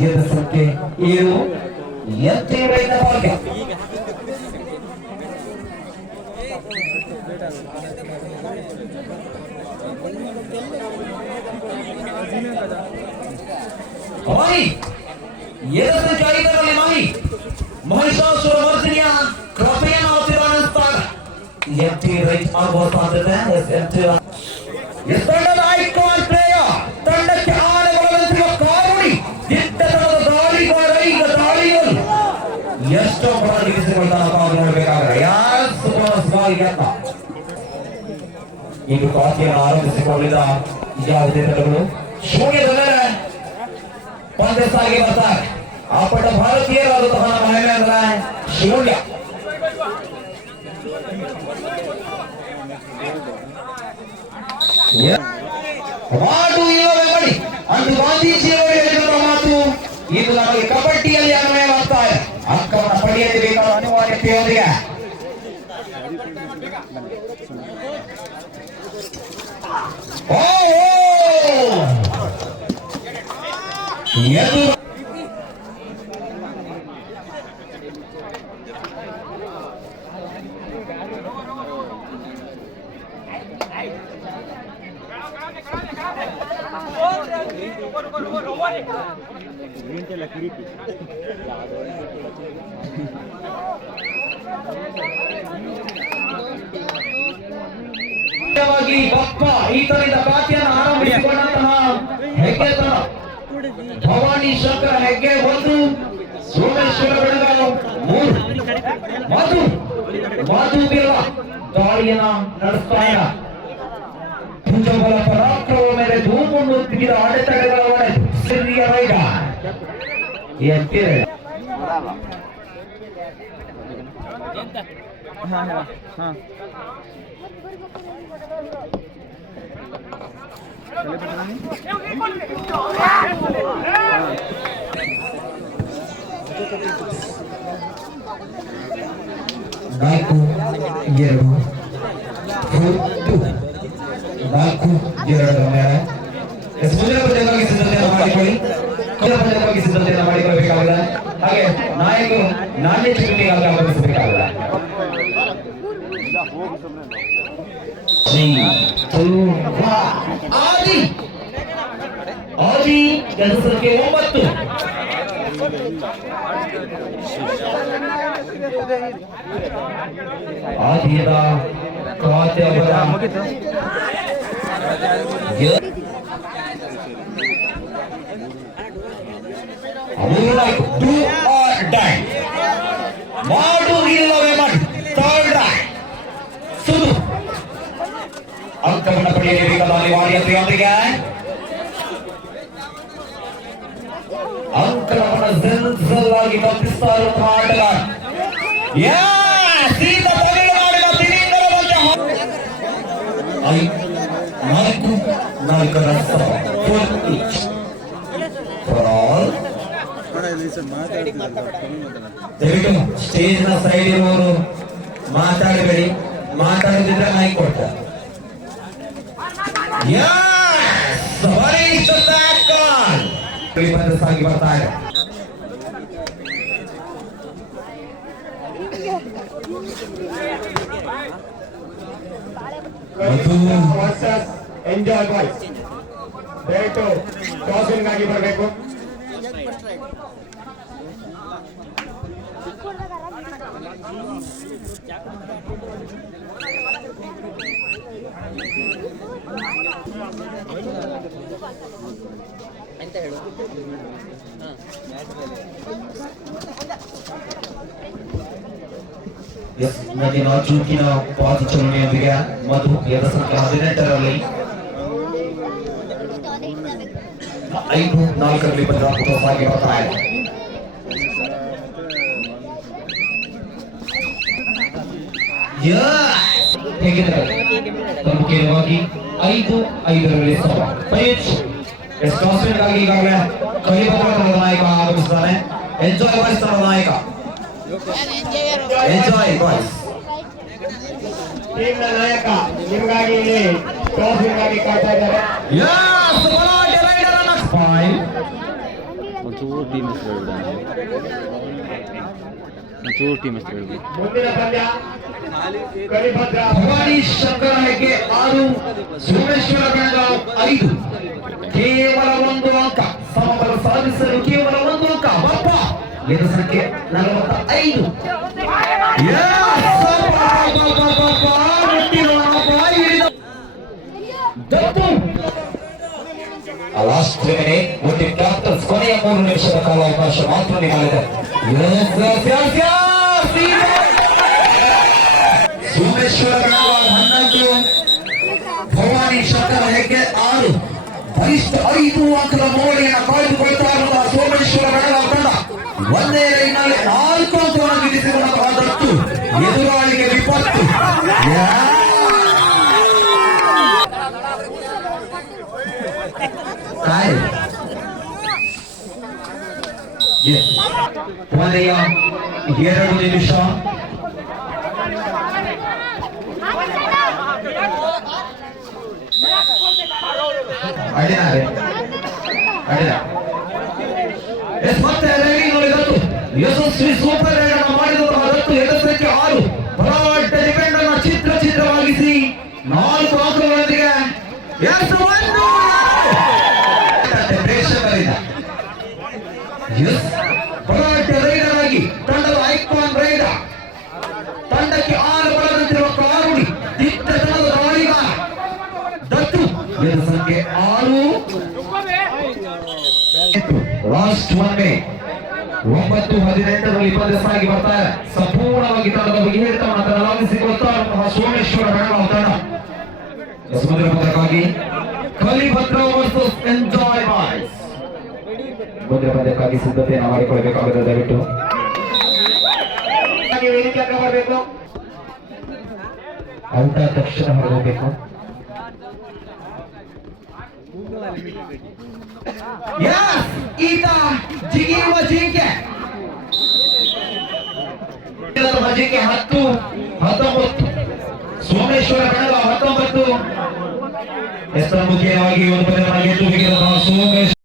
ಗೆದ್ದ ಸಂಖ್ಯೆ 7 ಎತ್ತಿ ರೈತ ಭಾಗ್ಯ ಮಾಹಿ ಮಹಿಷಾಸುರ ವರ್ಧನೆಯ ಕೃಪೆಯನ್ನು ಆಶೀರ್ವಾದಿಸುತ್ತಾಗ ಎತ್ತಿ ರೈತ ಆಗುವ ಸಾಧ್ಯತೆ ತಂಡದ ಐಕಾನ್ ಪ್ಲೇಯರ್ ತಂಡಕ್ಕೆ ಆನೆಗೊಳದಂತಿರುವ ಕಾರುಣಿ ದಿಟ್ಟತನದ ದಾಳಿಗಾರ ಈಗ ದಾಳಿಗಳು ಎಷ್ಟೋ ಪ್ರಾರಂಭಿಸಿಕೊಂಡ ನಾವು ನೋಡಬೇಕಾದ್ರೆ ಇದು ಕಾಫಿಯನ್ನು ಆರಂಭಿಸಿಕೊಳ್ಳಿದ ಯಾವುದೇ ತಂಡಗಳು ಶೂನ್ಯದ ಪಂದ್ಯ ಸಾಗಿ ಬರ್ತಾರೆ ಆ ಪಟ್ಟ ಭಾರತೀಯರಾದಂತಹ ಮಹಿಳೆಯರ ಶೂನ್ಯ ಮಾತು ಇಲ್ಲವೇ ಮಾಡಿ ಅಂದು ಗಾಂಧೀಜಿಯವರು ಹೇಳಿದ ಮಾತು ಇದು ನಮಗೆ ಕಬಡ್ಡಿಯಲ್ಲಿ ಅನ್ವಯವಾಗ್ತಾ ಇದೆ ಅಂಕವನ್ನು ಪಡೆಯಲೇಬೇಕಾದ ಅನಿವಾರ್ಯತೆಯೊಂದಿಗೆ ಬಪ್ಪ ಈತನಿಂದ ಖಾತೆಯನ್ನು ಆರಂಭಿಸಿಕೊಂಡಂತಹ ಹೆಗ್ಗೆತನ ಭವಾನಿ ಶಂಕರ ಹೆಗ್ಗೆ 1 ಸೋಮೇಶ್ವರ ಬೆಳಗಾವಿ 3 ಮಧು ಬಿರ್ಲಾ ದಾಳಿಯನ್ನ ನಡೆಸ್ತಾಯ ಭುಜಬಲ ಪರಾಕ್ರಮ ಮೇಲೆ ಧೂಮನ್ನು ತಿಗಿದ ಅಡೆತಡೆಗಳ ಒಡೆದು ಸಿರಿಯ ರೈಡ ಎತ್ತಿರೆ ನಾಲ್ಕು 2 ಮೇಲೆ ಮುಂದಿನ ಪಂದ್ಯಕ್ಕಾಗಿ ಸಿದ್ಧತೆಯನ್ನು ಮಾಡಿಕೊಳ್ಳಬೇಕಾಗಿದೆ ಹಾಗೆ ನಾಯಕರು ನಾಣ್ಯ ಚುಕ್ಕಿಗಾಗಿ ಆಗಮಿಸಬೇಕಾಗಿದೆ ಆದಿ ಕೆಲಸಕ್ಕೆ 9 ಆದಿಯದ ಖಾತೆ ಅವರ do or die ಮಾಡು ಇಲ್ಲವೇ ಮಾಡಿ ಥರ್ಡ್ ಸುದು ಅಂಕವನ್ನು ಪಡೆಯಲೇಬೇಕಾದ ಅನಿವಾರ್ಯತೆಯೊಂದಿಗೆ ಅಂಕವನ್ನು ಸೆನ್ಸಲ್ವಾಗಿ ತಪ್ಪಿಸ್ತಾ ಇರುವ ಆಟಗಾರ ನಾಲ್ಕರ ದಯವಿಟ್ಟು ಸ್ಟೇಜ್ ನ ಸೈಡ್ ಇರುವವರು ಮಾತಾಡಬೇಡಿ, ಮಾತಾಡಿದ್ರೆ ಮೈಕ್ ಕೊಡ್ತಾರೆ. ಸಾಗಿ ಬರ್ತಾರೆ ಎಂಜಾಯ್ ಬಾಯ್ಸ್, ದಯವಿಟ್ಟು ಟಾಸಿಂಗ್ ಆಗಿ ಬರಬೇಕು. ಅಂತ ಹೇಳು. ನದಿನ ಚೂಕಿನ ಪಾದಚಲನೆಯೊಂದಿಗೆ ಮಧು 2018ರಲ್ಲಿ 5-4ರಲ್ಲಿ ಭದ್ರಾಪುರವಾಗಿ ಬರ್ತಾರೆ. ಪ್ರಮುಖವಾಗಿ 5-5ರಲ್ಲಿ ಟಾಸ್ಗಾಗಿ ಈಗಾಗಲೇ ಕೈಬರ ನಾಯಕ ಆಗಮಿಸ್ತಾನೆ. ಎಂಜಾಯ್ ಬಾಯ್ಸ್ ನಾಯಕ, ಎಂಜಾಯ್ ಬಾಯ್ಸ್ ಟೀಮ್ ನಾಯಕ ನಿಮಗಾಗಿ ಇಲ್ಲಿ ಟ್ರೋಫಿಗಾಗಿ ಕಾಯ್ತಾ ಇದ್ದಾರೆ. ಒಂಚೂರು ಟೀಮ್ ಹೆಸರು ಹೇಳ್ಬಿಡಿ. ಮುಂದಿನ ಪಂದ್ಯ ಕರಿಭದ್ರ ಭವಾನಿ ಶಂಕರ ಹೆಗ್ಗೆ 6, ಸೋಮೇಶ್ವರ ಬೆಳಗಾವ್ 5. ಕೇವಲ 1 ಅಂಕ ಸಮಬಲ ಸಾಧಿಸಲು ಕೇವಲ 1 ಅಂಕ. ಬಪ್ಪ ಇದು ಸಂಖ್ಯೆ 45. ಲಾಸ್ಟ್ ಮಿನಿಟ್ ಒಂದು ಕ್ಯಾಪ್ಟನ್ಸ್ ಕೊನೆಯ 3 ನಿಮಿಷದ ಕಾಲಾವಕಾಶ ಮಾತ್ರ ನಿಮ್ಮಲ್ಲಿದೆ. ಸೋಮೇಶ್ವರ ಬೆಳಗಾವ್ 11, ಭವಾನಿ ಶಂಕರ ಹೆಗ್ಗೆ 6. ಗರಿಷ್ಠ 5 ಅಂಕದ ಮೋಡಿಯನ್ನು ಕಾಯ್ದುಕೊಳ್ತಾ ಇರುವ ಸೋಮೇಶ್ವರ ಬೆಳಗಾವ್ ತಂಡ ಒಂದೇ ಲೈನ್ನಲ್ಲಿ 4 ಅಂಕವನ್ನು ಗಿಟ್ಟಿಸಿಕೊಂಡಂತಹದ್ದು ಎದುರಾಳಿಗೆ ವಿಪತ್ತು. ಕೊನೆಯ 2 ನಿಮಿಷ. ಮತ್ತೆ ನೋಡಿದತ್ತು ಯಶಸ್ವಿ ಸೂಪರ್ ರೈಡ್ ಅನ್ನು ಮಾಡಿದಂತಹ ದತ್ತು ಎಡಸಕ್ಕೆ 6 ಬಲಾಢ್ಯ ಡಿಫೆಂಡ್ ಅನ್ನು ಚಿತ್ರವಾಗಿಸಿ 4 ಅಂಕಗಳೊಂದಿಗೆ ಪ್ರೇಕ್ಷಕರಿಂದ ಬಲಾಢ್ಯ ರೈಡರ್ ಆಗಿ ತಂಡದ ಐಕಾನ್ ರೈಡರ್, ತಂಡಕ್ಕೆ 6 ಬಲದಂತಿರುವ ಕಾರುಡಿ ದಿಟ್ಟ ತಂಡದ ದಾಳಿಗಾರ ದತ್ತು ಎಡ ಸಂಖ್ಯೆ 6. ಲಾಸ್ಟ್ 1 9-18ರಲ್ಲಿ ಪಂದ್ಯಸಾಗಿ ಬರ್ತಾರೆ. ಸಂಪೂರ್ಣವಾಗಿ ತಂಡದ ಹಿಡಿತವನ್ನು ತನ್ನದಾಗಿಸಿಕೊಳ್ತಾ ಇರುವಂತಹ ಸೋಮೇಶ್ವರ ಬೆಳಗಾವ್ ತಂಡ ಸಮುದ್ರ ಪದಕ್ಕಾಗಿ ಕಲಿಭದ್ರ ವರ್ಸಸ್ ಎಂಜಾಯ್ ಬಾಯ್ಸ್ ಸಮುದ್ರ ಪದಕ್ಕಾಗಿ ಸಿದ್ಧತೆಯನ್ನು ಮಾಡಿಕೊಳ್ಳಬೇಕಾಗುತ್ತದೆ. ದಯವಿಟ್ಟು ವೇದಿಕೆ ಬರಬೇಕು. ಔಟ ತಕ್ಷಣ ಹೊರಡಬೇಕು. ಈತ ಜಿಗಿಯುವ ಜಿಂಕೆ ಜಿಂಕೆ 10-19. ಸೋಮೇಶ್ವರ ಬೆಳಗಾವ್ 19. ಎಷ್ಟರ ಮುಖ್ಯವಾಗಿ ಒಂದು ಪಂದ್ಯವನ್ನು ಗೆದ್ದು ಸೋಮೇಶ್ವರ